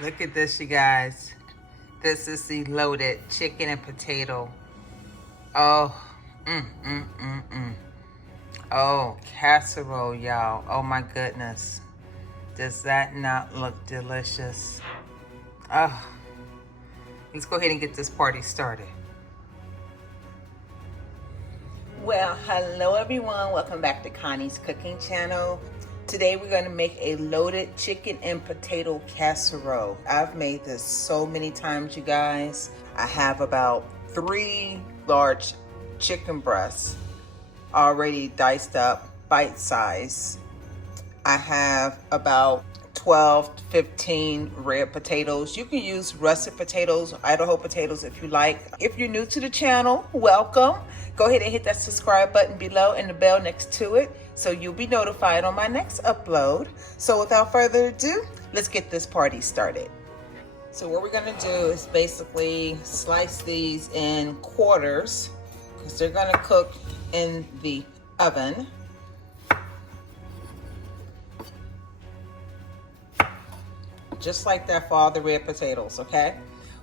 Look at this, you guys. This is the loaded chicken and potato. Oh, Oh, casserole, y'all. Oh my goodness. Does that not look delicious? Oh, let's go ahead and get this party started. Well, hello everyone. Welcome back to Connie's cooking channel. Today we're going to make a loaded chicken and potato casserole. I've made this so many times, you guys. I have about 3 large chicken breasts already diced up, bite size. I have about 12 to 15 red potatoes. You can use russet potatoes, Idaho potatoes if you like. If you're new to the channel, welcome. Go ahead and hit that subscribe button below and the bell next to it so you'll be notified on my next upload. So without further ado, let's get this party started. So what we're gonna do is basically slice these in quarters because they're gonna cook in the oven. Just like that for all the red potatoes, okay?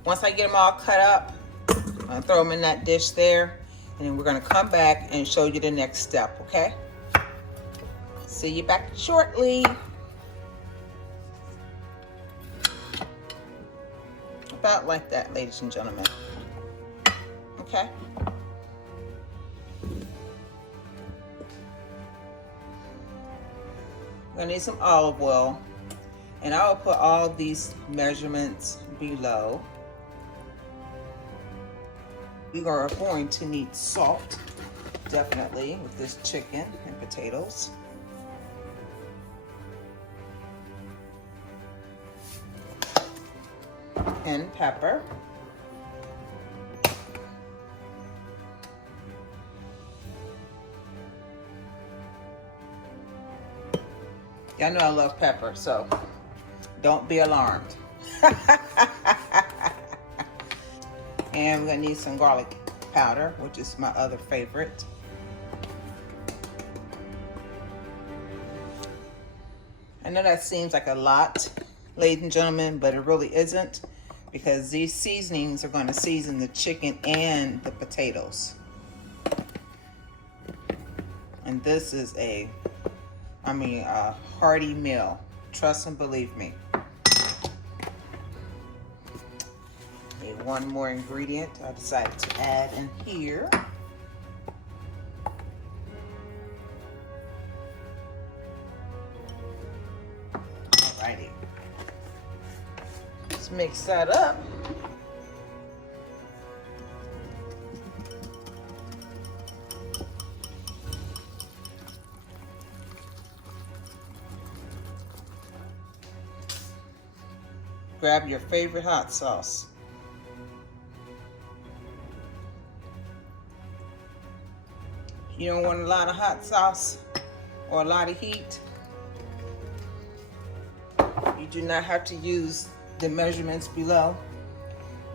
Once I get them all cut up, I'm gonna throw them in that dish there, and then we're gonna come back and show you the next step, okay? See you back shortly. About like that, ladies and gentlemen. Okay? I'm gonna need some olive oil. And I will put all these measurements below. We are going to need salt, definitely, with this chicken and potatoes. And pepper. Y'all know I love pepper, so don't be alarmed. And we're gonna need some garlic powder, which is my other favorite. I know that seems like a lot, ladies and gentlemen, but it really isn't, because these seasonings are gonna season the chicken and the potatoes. And this is a hearty meal. Trust and believe me. Need one more ingredient I decided to add in here. Alrighty. Let's mix that up. Grab your favorite hot sauce. You don't want a lot of hot sauce or a lot of heat. You do not have to use the measurements below.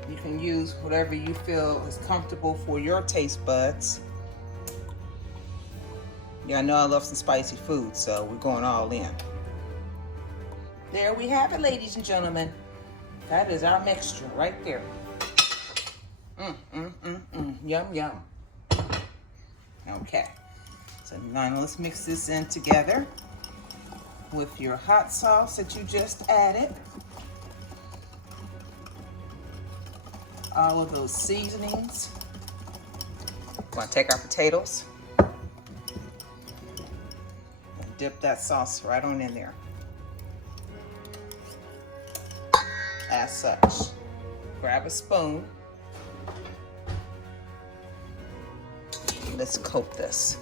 You can use whatever you feel is comfortable for your taste buds. Yeah, I know I love some spicy food, so we're going all in. There we have it, ladies and gentlemen. That is our mixture right there. Yum, yum. Okay, so now let's mix this in together with your hot sauce that you just added. All of those seasonings. We're gonna take our potatoes and dip that sauce right on in there. As such, grab a spoon. Let's coat this.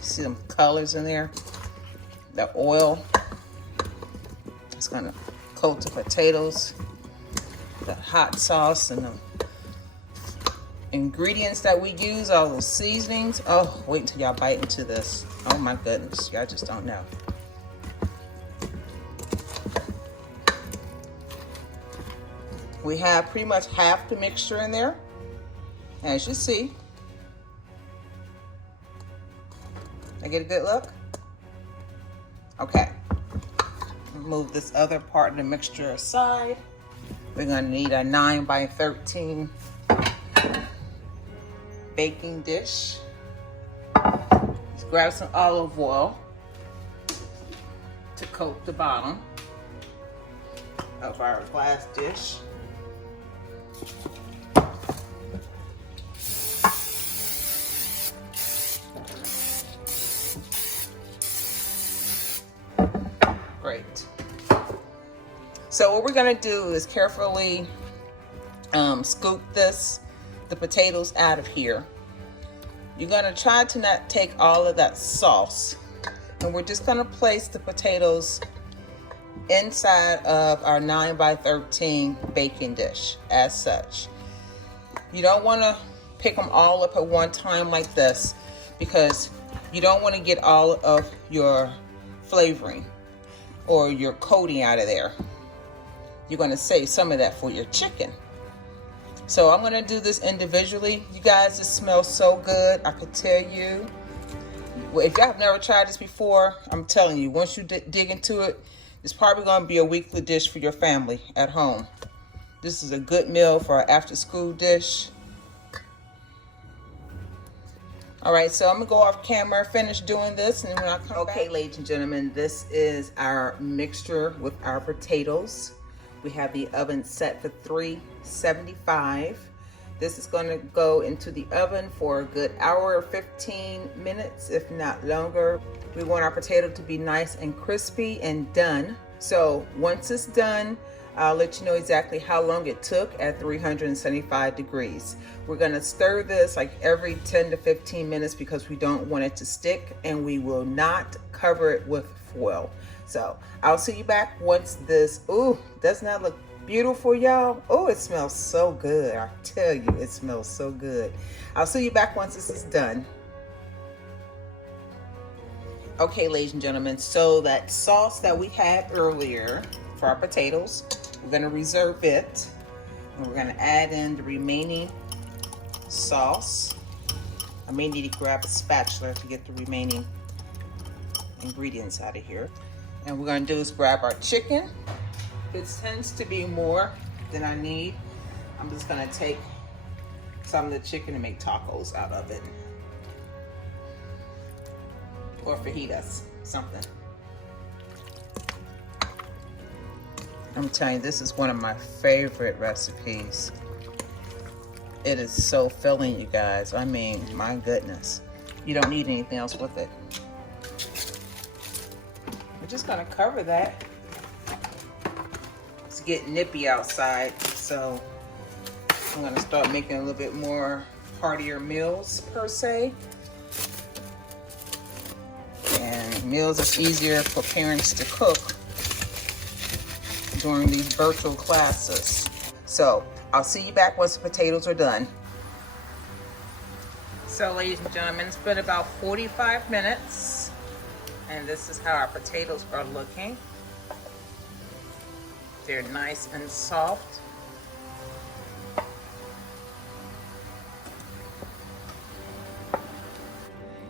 See them colors in there? The oil. It's gonna coat the potatoes, the hot sauce, and the ingredients that we use, all those seasonings. Oh, wait until y'all bite into this. Oh my goodness, y'all just don't know. We have pretty much half the mixture in there, as you see. I get a good look? Okay. Move this other part of the mixture aside. We're gonna need a 9 by 13 baking dish. Let's grab some olive oil to coat the bottom of our glass dish. Great. So what we're gonna do is carefully scoop the potatoes out of here. You're gonna try to not take all of that sauce, and we're just gonna place the potatoes inside of our 9 by 13 baking dish as such. You don't wanna pick them all up at one time like this, because you don't wanna get all of your flavoring or your coating out of there. You're gonna save some of that for your chicken. So I'm gonna do this individually. You guys, it smells so good. I could tell you. Well, if y'all have never tried this before, I'm telling you, once you dig into it, it's probably gonna be a weekly dish for your family at home. This is a good meal for an after school dish. All right, so I'm gonna go off camera, finish doing this, and when I come back. Okay, ladies and gentlemen, this is our mixture with our potatoes. We have the oven set for 375. This is gonna go into the oven for a good hour or 15 minutes, if not longer. We want our potato to be nice and crispy and done. So once it's done, I'll let you know exactly how long it took at 375 degrees. We're gonna stir this like every 10 to 15 minutes because we don't want it to stick, and we will not cover it with foil. So I'll see you back once this, ooh, doesn't that look beautiful, y'all? Oh, it smells so good. I tell you, it smells so good. I'll see you back once this is done. Okay, ladies and gentlemen, so that sauce that we had earlier for our potatoes, we're gonna reserve it, and we're gonna add in the remaining sauce. I may need to grab a spatula to get the remaining ingredients out of here. And we're gonna do is grab our chicken. It tends to be more than I need. I'm just gonna take some of the chicken and make tacos out of it. Or fajitas, something. I'm telling you, this is one of my favorite recipes. It is so filling, you guys. I mean, my goodness. You don't need anything else with it. We're just gonna cover that. It's getting nippy outside, so I'm gonna start making a little bit more heartier meals per se. And meals is easier for parents to cook during these virtual classes. So I'll see you back once the potatoes are done. So ladies and gentlemen, it's been about 45 minutes. And this is how our potatoes are looking. They're nice and soft.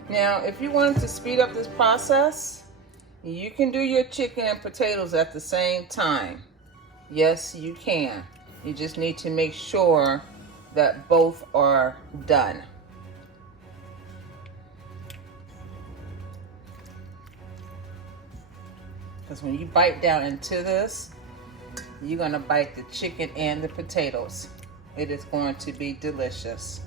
Now, if you wanted to speed up this process, you can do your chicken and potatoes at the same time. Yes, you can. You just need to make sure that both are done. Because when you bite down into this, you're gonna bite the chicken and the potatoes. It is going to be delicious.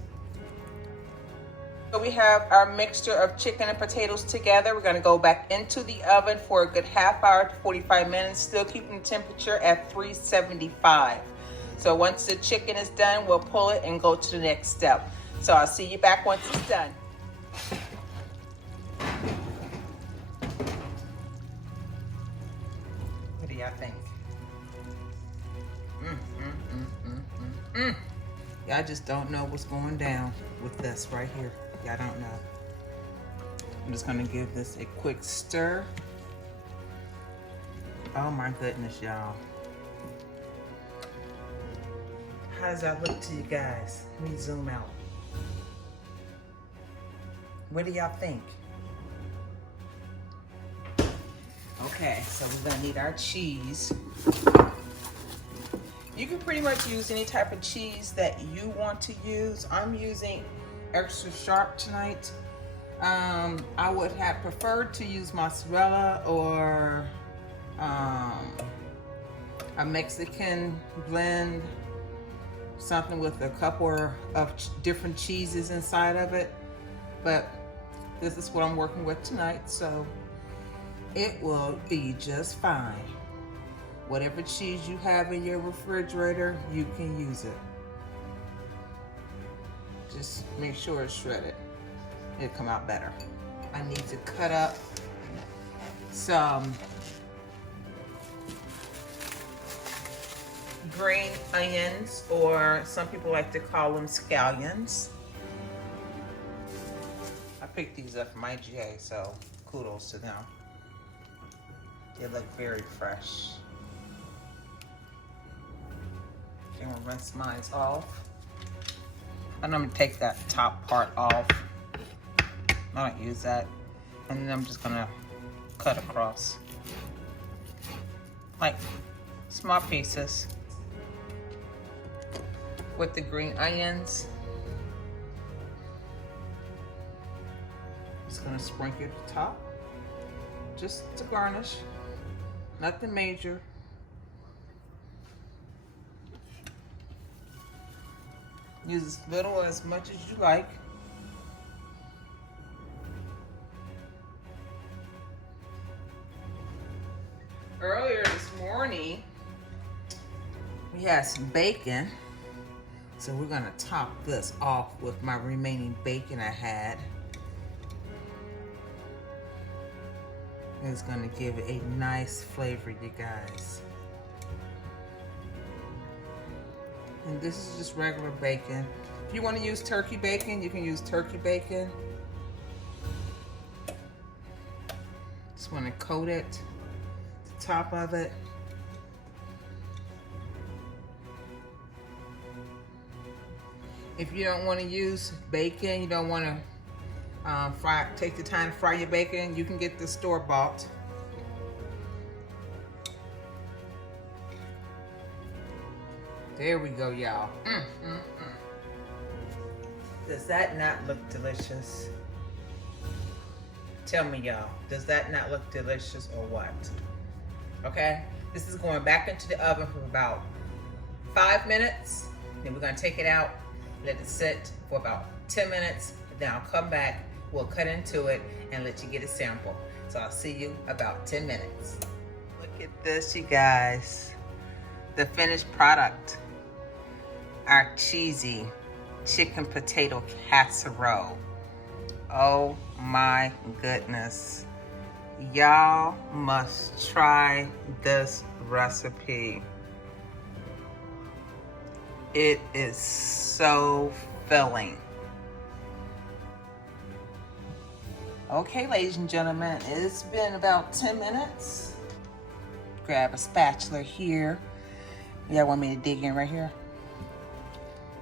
So we have our mixture of chicken and potatoes together. We're gonna go back into the oven for a good half hour to 45 minutes, still keeping the temperature at 375. So once the chicken is done, we'll pull it and go to the next step. So I'll see you back once it's done. What do y'all think? Y'all just don't know what's going down with this right here. Y'all don't know. I'm just gonna give this a quick stir. Oh my goodness, y'all. How does that look to you guys? Let me zoom out. What do y'all think? Okay, so we're gonna need our cheese. You can pretty much use any type of cheese that you want to use. I'm using extra sharp tonight. I would have preferred to use mozzarella or a Mexican blend, something with a couple of different cheeses inside of it. But this is what I'm working with tonight, so it will be just fine. Whatever cheese you have in your refrigerator, you can use it. Just make sure it's shredded. It'll come out better. I need to cut up some green onions, or some people like to call them scallions. I picked these up from IGA, so kudos to them. They look very fresh. I'm gonna rinse mine off. And I'm gonna take that top part off. I don't use that. And then I'm just gonna cut across. Like small pieces. With the green onions. Just gonna sprinkle the top. Just to garnish. Nothing major. Use as little or as much as you like. Earlier this morning, we had some bacon. So we're gonna top this off with my remaining bacon I had. It's gonna give it a nice flavor, you guys. And this is just regular bacon. If you want to use turkey bacon, you can use turkey bacon. Just want to coat it, the top of it. If you don't want to use bacon, you don't want to take the time to fry your bacon, you can get the store-bought. There we go, y'all. Does that not look delicious? Tell me, y'all, does that not look delicious or what? Okay, this is going back into the oven for about 5 minutes. Then we're gonna take it out, let it sit for about 10 minutes. Then I'll come back, we'll cut into it and let you get a sample. So I'll see you about 10 minutes. Look at this, you guys. The finished product. Our cheesy chicken potato casserole. Oh my goodness. Y'all must try this recipe. It is so filling. Okay, ladies and gentlemen, it's been about 10 minutes. Grab a spatula here. Y'all want me to dig in right here?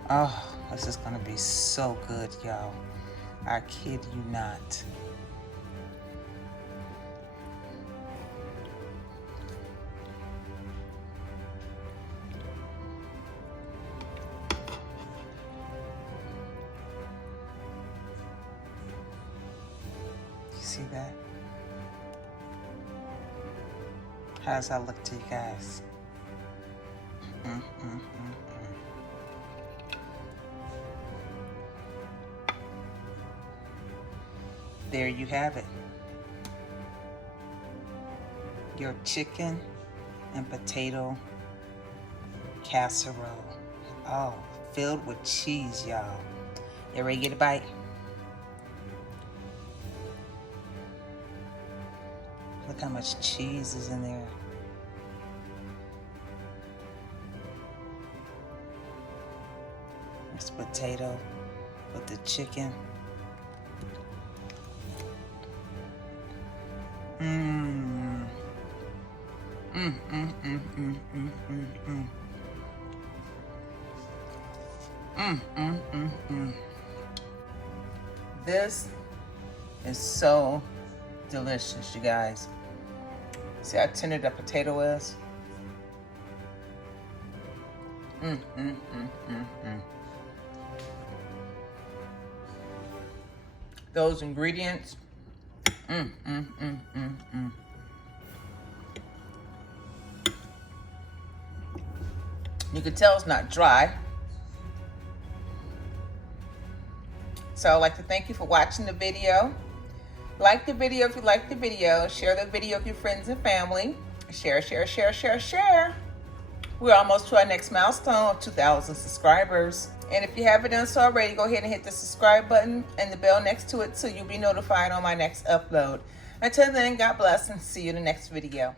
Oh, this is gonna be so good, y'all. I kid you not. You see that? How does that look to you guys? There you have it. Your chicken and potato casserole. Oh, filled with cheese, y'all. You ready to get a bite? Look how much cheese is in there. It's potato with the chicken. This is so delicious, you guys. See how tender the potato is? Those ingredients. You can tell it's not dry. So I'd like to thank you for watching the video. Like the video if you like the video. Share the video with your friends and family. Share, share, share, share, share. We're almost to our next milestone of 2,000 subscribers. And if you haven't done so already, go ahead and hit the subscribe button and the bell next to it so you'll be notified on my next upload. Until then, God bless and see you in the next video.